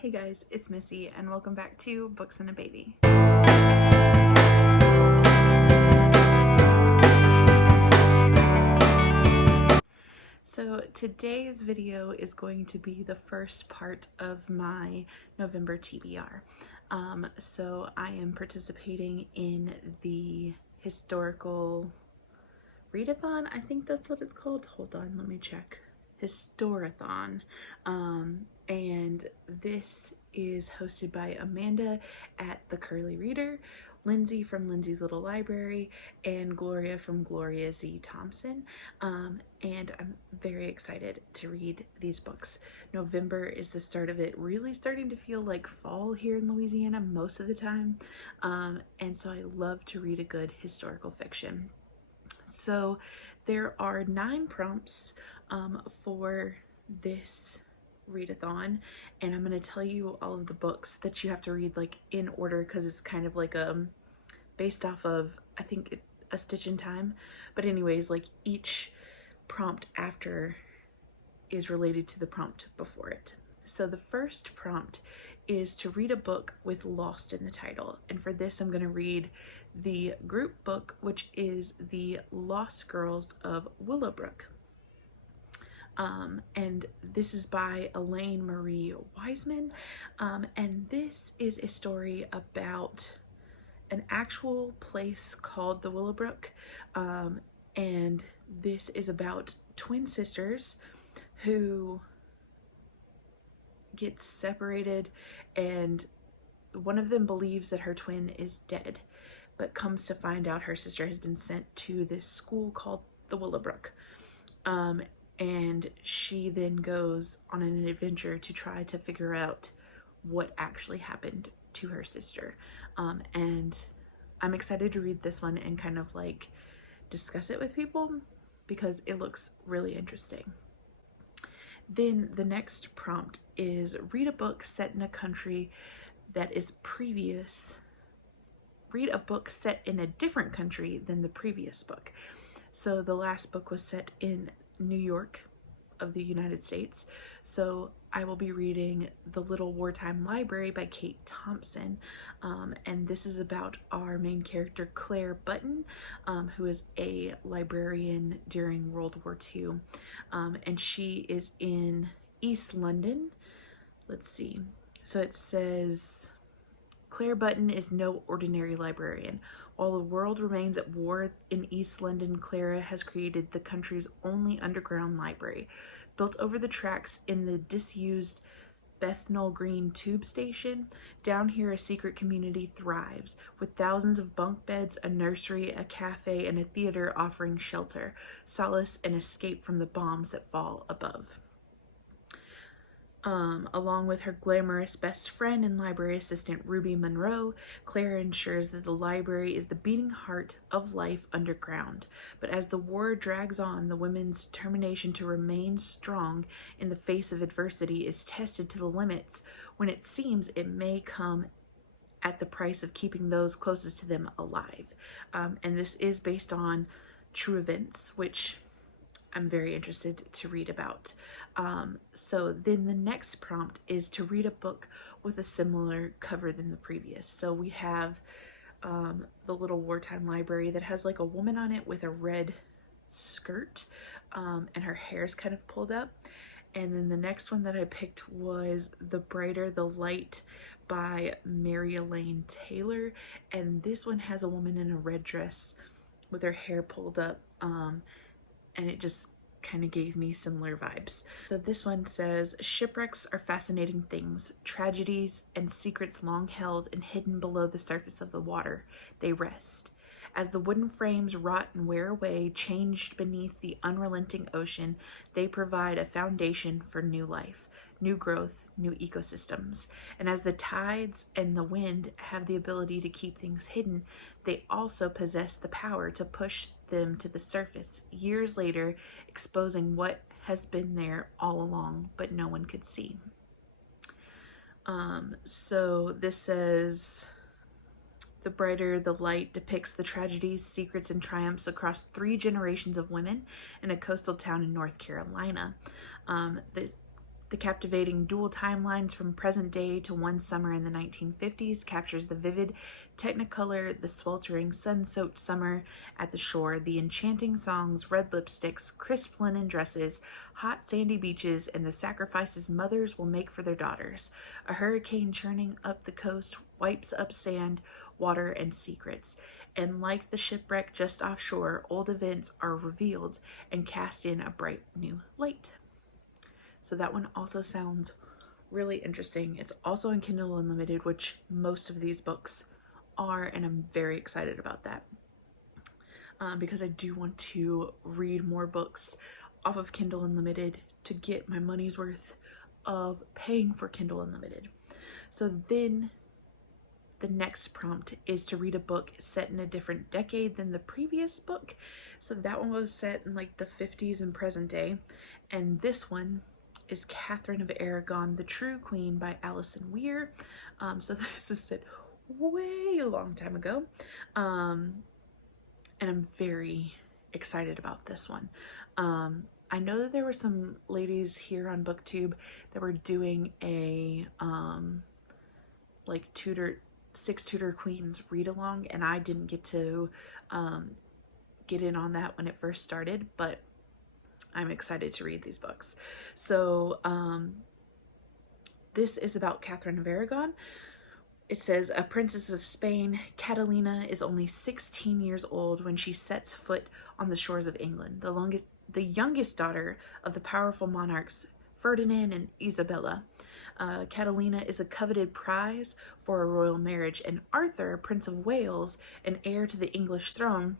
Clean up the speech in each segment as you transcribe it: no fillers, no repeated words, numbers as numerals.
Hey guys, it's Missy and welcome back to Books and a Baby. So today's video is going to be the first part of my November TBR. So I am participating in the historical readathon. I think that's what it's called. Hold on, let me check. Historathon. And this is hosted by Amanda at The Curly Reader, Lindsay from Lindsay's Little Library, and Gloria from Gloria Z. Thompson. And I'm very excited to read these books. November is the start of it really starting to feel like fall here in Louisiana most of the time. And so I love to read a good historical fiction. So there are 9 prompts for this readathon, and I'm going to tell you all of the books that you have to read like in order, because it's kind of like based off of, I think, A Stitch in Time. But anyways, like each prompt after is related to the prompt before it. So the first prompt is to read a book with Lost in the title, and for this I'm going to read the group book, which is The Lost Girls of Willowbrook. And this is by Elaine Marie Wiseman, and this is a story about an actual place called the Willowbrook, and this is about twin sisters who get separated, and one of them believes that her twin is dead, but comes to find out her sister has been sent to this school called the Willowbrook. And she then goes on an adventure to try to figure out what actually happened to her sister. And I'm excited to read this one and kind of like discuss it with people because it looks really interesting. Then the next prompt is read a book set in a country that is previous. Read a book set in a different country than the previous book. So the last book was set in New York of the United States. So I will be reading The Little Wartime Library by Kate Thompson. And this is about our main character, Claire Button, who is a librarian during World War II. And she is in East London. Let's see. So it says, Claire Button is no ordinary librarian. While the world remains at war in East London, Clara has created the country's only underground library. Built over the tracks in the disused Bethnal Green tube station, down here a secret community thrives, with thousands of bunk beds, a nursery, a cafe, and a theater offering shelter, solace, and escape from the bombs that fall above. Along with her glamorous best friend and library assistant Ruby Monroe, Claire ensures that the library is the beating heart of life underground. But as the war drags on, the women's determination to remain strong in the face of adversity is tested to the limits when it seems it may come at the price of keeping those closest to them alive. And this is based on true events, which I'm very interested to read about. So then the next prompt is to read a book with a similar cover than the previous. So we have The Little Wartime Library that has like a woman on it with a red skirt, and her hair's kind of pulled up. And then the next one that I picked was The Brighter the Light by Mary Elaine Taylor, and this one has a woman in a red dress with her hair pulled up, and it just kind of gave me similar vibes. So this one says, shipwrecks are fascinating things, tragedies and secrets long held and hidden below the surface of the water. They rest. As the wooden frames rot and wear away, changed beneath the unrelenting ocean, they provide a foundation for new life, new growth, new ecosystems. And as the tides and the wind have the ability to keep things hidden, they also possess the power to push them to the surface years later, exposing what has been there all along, but no one could see. So this says, The Brighter the Light depicts the tragedies, secrets, and triumphs across 3 generations of women in a coastal town in North Carolina. The captivating dual timelines from present day to one summer in the 1950s captures the vivid technicolor, the sweltering sun-soaked summer at the shore, the enchanting songs, red lipsticks, crisp linen dresses, hot sandy beaches, and the sacrifices mothers will make for their daughters. A hurricane churning up the coast wipes up sand, water, and secrets. And like the shipwreck just offshore, old events are revealed and cast in a bright new light. So that one also sounds really interesting. It's also in Kindle Unlimited, which most of these books are, and I'm very excited about that because I do want to read more books off of Kindle Unlimited to get my money's worth of paying for Kindle Unlimited. So then the next prompt is to read a book set in a different decade than the previous book. So that one was set in like the 50s and present day, and this one is Catherine of Aragon, the True Queen by Alison Weir. So this is set way a long time ago, and I'm very excited about this one. I know that there were some ladies here on BookTube that were doing a like Six Tudor Queens read along, and I didn't get to get in on that when it first started, but I'm excited to read these books. So this is about Catherine of Aragon. It says, a princess of Spain, Catalina is only 16 years old when she sets foot on the shores of England, the youngest daughter of the powerful monarchs Ferdinand and Isabella. Catalina is a coveted prize for a royal marriage, and Arthur, Prince of Wales, an heir to the English throne,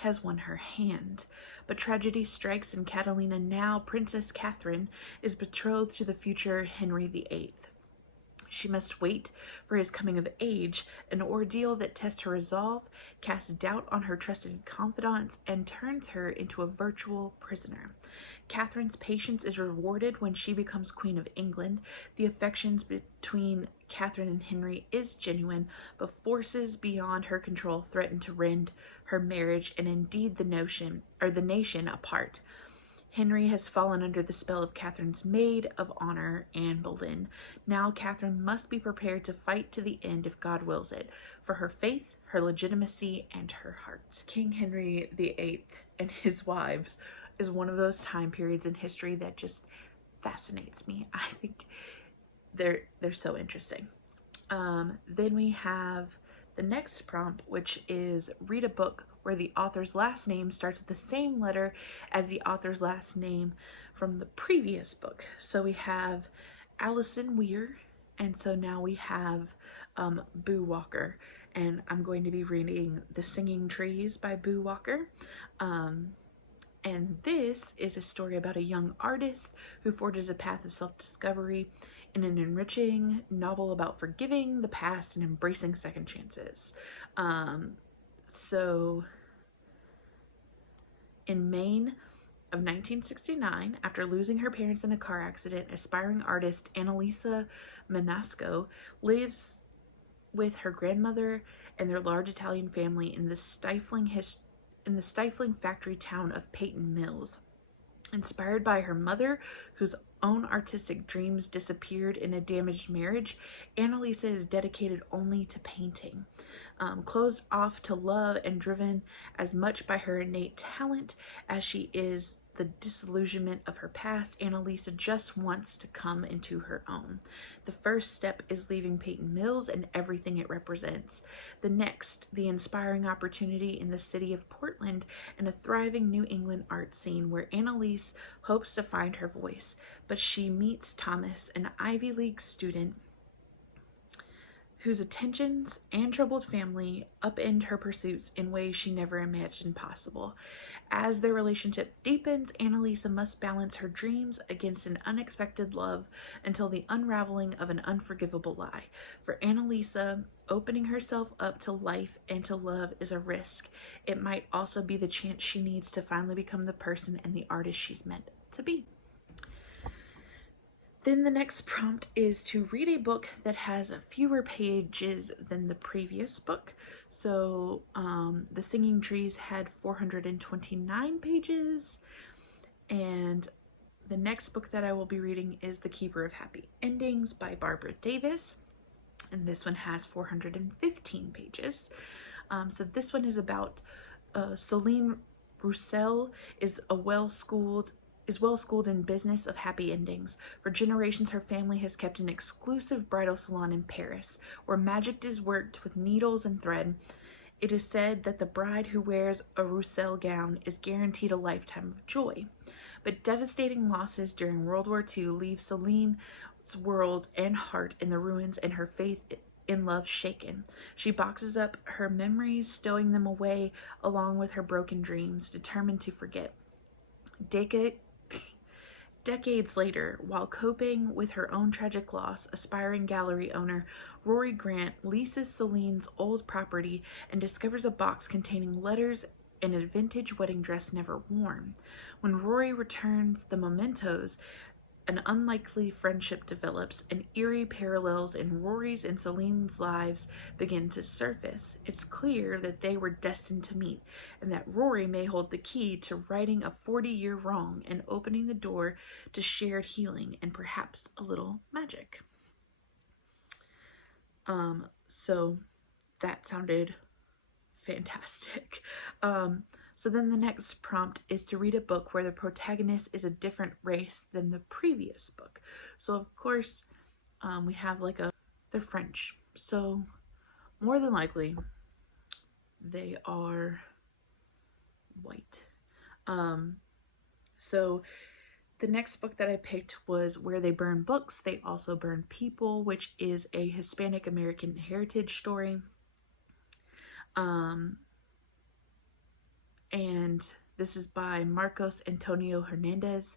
has won her hand. But tragedy strikes, and Catalina, now Princess Catherine, is betrothed to the future Henry VIII. She must wait for his coming of age, an ordeal that tests her resolve, casts doubt on her trusted confidants, and turns her into a virtual prisoner. Catherine's patience is rewarded when she becomes Queen of England. The affections between Catherine and Henry is genuine, but forces beyond her control threaten to rend her marriage and indeed the nation apart. Henry has fallen under the spell of Catherine's maid of honor, Anne Boleyn. Now Catherine must be prepared to fight to the end if God wills it, for her faith, her legitimacy, and her heart. King Henry VIII and his wives is one of those time periods in history that just fascinates me. I think they're so interesting. Then we have the next prompt, which is read a book where the author's last name starts with the same letter as the author's last name from the previous book. So we have Alison Weir, and so now we have Boo Walker, and I'm going to be reading The Singing Trees by Boo Walker. And this is a story about a young artist who forges a path of self-discovery in an enriching novel about forgiving the past and embracing second chances. So in Maine of 1969, after losing her parents in a car accident, aspiring artist Annalisa Manasco lives with her grandmother and their large Italian family in the stifling factory town of Peyton Mills. Inspired by her mother, whose own artistic dreams disappeared in a damaged marriage, Annalisa is dedicated only to painting. Closed off to love and driven as much by her innate talent as she is the disillusionment of her past, Annalisa just wants to come into her own. The first step is leaving Peyton Mills and everything it represents. The next, the inspiring opportunity in the city of Portland and a thriving New England art scene where Annalise hopes to find her voice. But she meets Thomas, an Ivy League student whose attentions and troubled family upend her pursuits in ways she never imagined possible. As their relationship deepens, Annalisa must balance her dreams against an unexpected love until the unraveling of an unforgivable lie. For Annalisa, opening herself up to life and to love is a risk. It might also be the chance she needs to finally become the person and the artist she's meant to be. Then the next prompt is to read a book that has fewer pages than the previous book. So The Singing Trees had 429 pages, and the next book that I will be reading is The Keeper of Happy Endings by Barbara Davis, and this one has 415 pages. So this one is about Celine Roussel is well schooled in business of happy endings. For generations, her family has kept an exclusive bridal salon in Paris, where magic is worked with needles and thread. It is said that the bride who wears a Roussel gown is guaranteed a lifetime of joy. But devastating losses during World War II leave Celine's world and heart in the ruins and her faith in love shaken. She boxes up her memories, stowing them away along with her broken dreams, determined to forget. Decades later, while coping with her own tragic loss, aspiring gallery owner Rory Grant leases Celine's old property and discovers a box containing letters and a vintage wedding dress never worn. When Rory returns the mementos, an unlikely friendship develops, and eerie parallels in Rory's and Celine's lives begin to surface. It's clear that they were destined to meet, and that Rory may hold the key to righting a 40-year wrong and opening the door to shared healing and perhaps a little magic. So that sounded fantastic. So then the next prompt is to read a book where the protagonist is a different race than the previous book. So of course, we have they're French. So more than likely, they are white. So the next book that I picked was Where They Burn Books, They Also Burn People, which is a Hispanic American heritage story. And this is by Marcos Antonio Hernandez,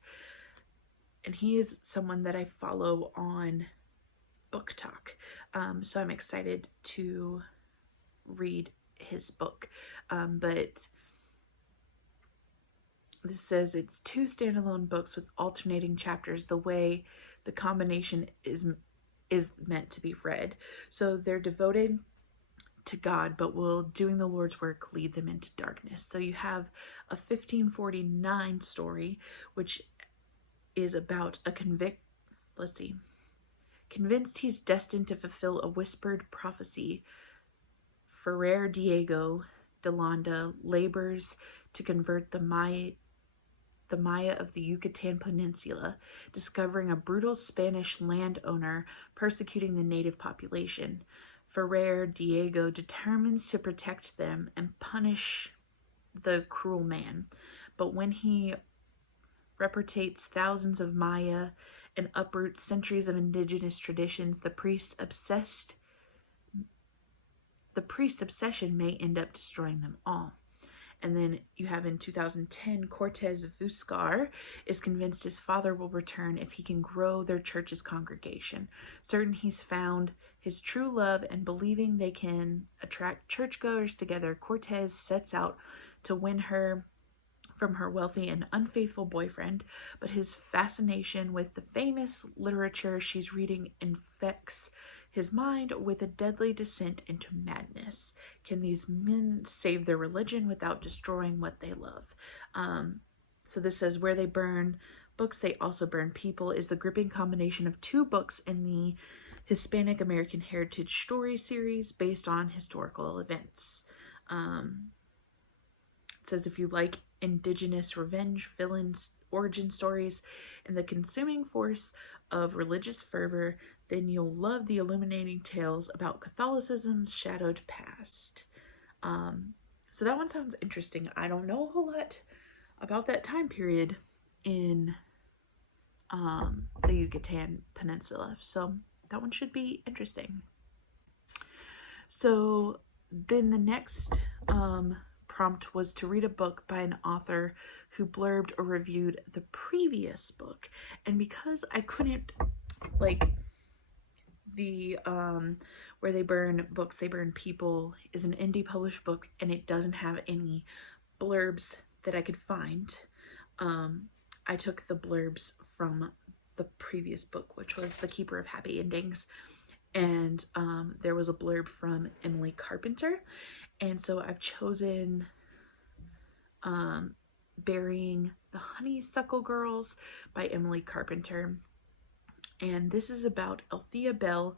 and he is someone that I follow on Book Talk. So I'm excited to read his book. But this says it's 2 standalone books with alternating chapters, the way the combination is meant to be read. So they're devoted to God, but will doing the Lord's work lead them into darkness. So you have a 1549 story, which is about a convinced he's destined to fulfill a whispered prophecy. Ferrer Diego de Landa labors to convert the Maya of the Yucatan Peninsula, discovering a brutal Spanish landowner persecuting the native population. Ferrer Diego determines to protect them and punish the cruel man. But when he repatriates thousands of Maya and uproots centuries of indigenous traditions, the priest's obsession may end up destroying them all. And then you have in 2010, Cortez Vuscar is convinced his father will return if he can grow their church's congregation. Certain he's found his true love and believing they can attract churchgoers together, Cortez sets out to win her from her wealthy and unfaithful boyfriend, but his fascination with the famous literature she's reading infects his mind with a deadly descent into madness. Can these men save their religion without destroying what they love? So this says, Where They Burn Books, They Also Burn People is the gripping combination of 2 books in the Hispanic American Heritage Story series based on historical events. It says, if you like indigenous revenge, villains, origin stories, and the consuming force of religious fervor, then you'll love the illuminating tales about Catholicism's shadowed past. So that one sounds interesting. I don't know a whole lot about that time period in the Yucatan Peninsula, so that one should be interesting. So then the next prompt was to read a book by an author who blurbed or reviewed the previous book, and because I couldn't, the Where They Burn Books, They Burn People is an indie published book, and it doesn't have any blurbs that I could find. I took the blurbs from the previous book, which was The Keeper of Happy Endings, and there was a blurb from Emily Carpenter, and so I've chosen Burying The Honeysuckle Girls by Emily Carpenter. And this is about Althea Bell,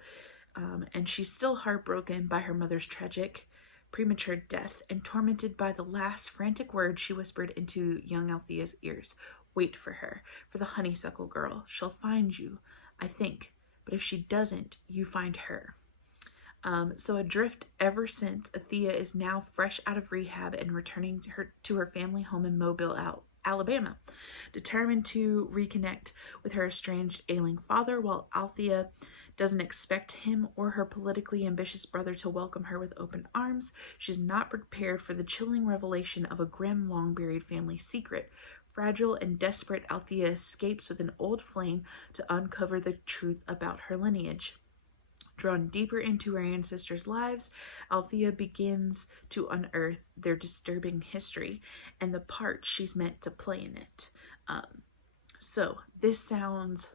and she's still heartbroken by her mother's tragic premature death and tormented by the last frantic words she whispered into young Althea's ears. Wait for her, for the honeysuckle girl. She'll find you, I think, but if she doesn't, you find her. So adrift ever since, Althea is now fresh out of rehab and returning to her family home in Mobile, Alabama, determined to reconnect with her estranged, ailing father, while Althea doesn't expect him or her politically ambitious brother to welcome her with open arms. She's not prepared for the chilling revelation of a grim, long-buried family secret. Fragile and desperate, Althea escapes with an old flame to uncover the truth about her lineage. Drawn deeper into her ancestors' lives, Althea begins to unearth their disturbing history and the part she's meant to play in it. So this sounds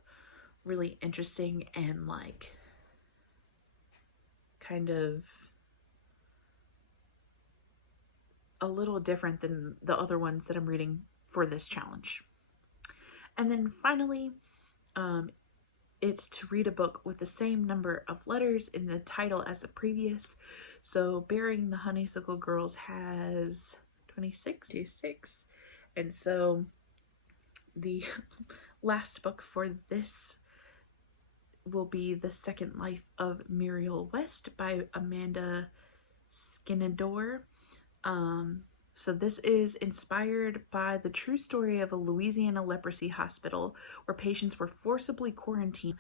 really interesting and like kind of a little different than the other ones that I'm reading for this challenge. And then finally, it's to read a book with the same number of letters in the title as the previous. So Burying the Honeysuckle Girls has 26. And so the last book for this will be The Second Life of Muriel West by Amanda Skinador. So this is inspired by the true story of a Louisiana leprosy hospital where patients were forcibly quarantined.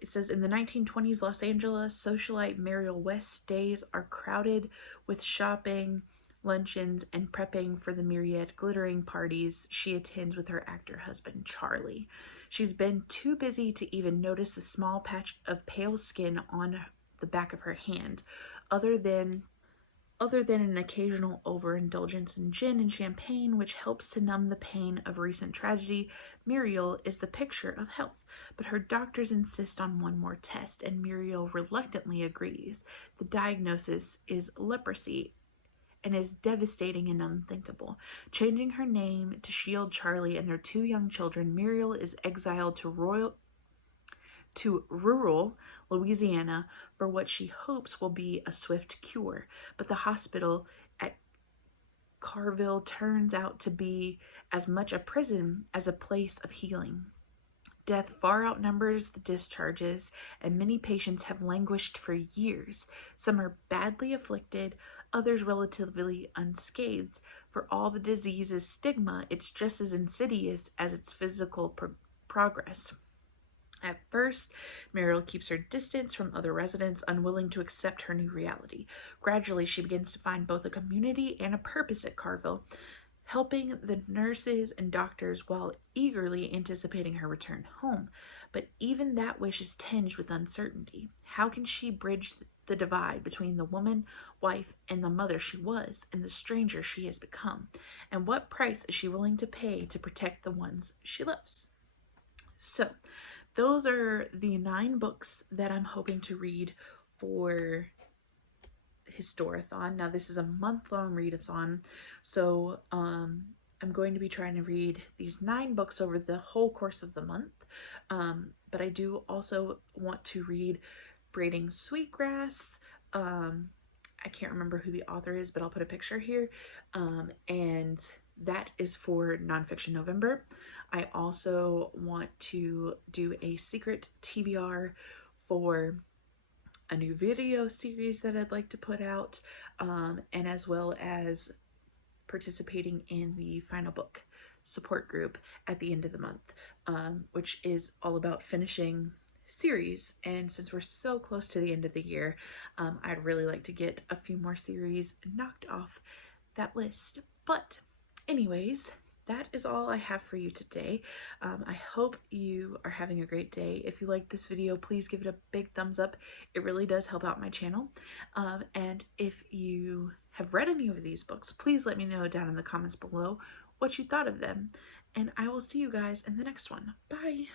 It says, in the 1920s Los Angeles, socialite Muriel West's days are crowded with shopping, luncheons, and prepping for the myriad glittering parties she attends with her actor husband, Charlie. She's been too busy to even notice the small patch of pale skin on the back of her hand. Other than an occasional overindulgence in gin and champagne, which helps to numb the pain of recent tragedy, Muriel is the picture of health. But her doctors insist on one more test, and Muriel reluctantly agrees. The diagnosis is leprosy and is devastating and unthinkable. Changing her name to shield Charlie and their 2 young children, Muriel is exiled to rural Louisiana for what she hopes will be a swift cure. But the hospital at Carville turns out to be as much a prison as a place of healing. Death far outnumbers the discharges, and many patients have languished for years. Some are badly afflicted, others relatively unscathed. For all the disease's stigma, it's just as insidious as its physical progress. At first, Muriel keeps her distance from other residents, unwilling to accept her new reality. Gradually, she begins to find both a community and a purpose at Carville, helping the nurses and doctors while eagerly anticipating her return home. But even that wish is tinged with uncertainty. How can she bridge the divide between the woman, wife, and the mother she was, and the stranger she has become? And what price is she willing to pay to protect the ones she loves? So, those are the 9 books that I'm hoping to read for Historathon. Now, this is a month-long readathon, so I'm going to be trying to read these 9 books over the whole course of the month, but I do also want to read Braiding Sweetgrass. I can't remember who the author is, but I'll put a picture here, and that is for Nonfiction November. I also want to do a secret TBR for a new video series that I'd like to put out, and as well as participating in the final book support group at the end of the month, which is all about finishing series. And since we're so close to the end of the year, I'd really like to get a few more series knocked off that list. But anyways, that is all I have for you today. I hope you are having a great day. If you like this video, please give it a big thumbs up. It really does help out my channel. And if you have read any of these books, please let me know down in the comments below what you thought of them. And I will see you guys in the next one. Bye!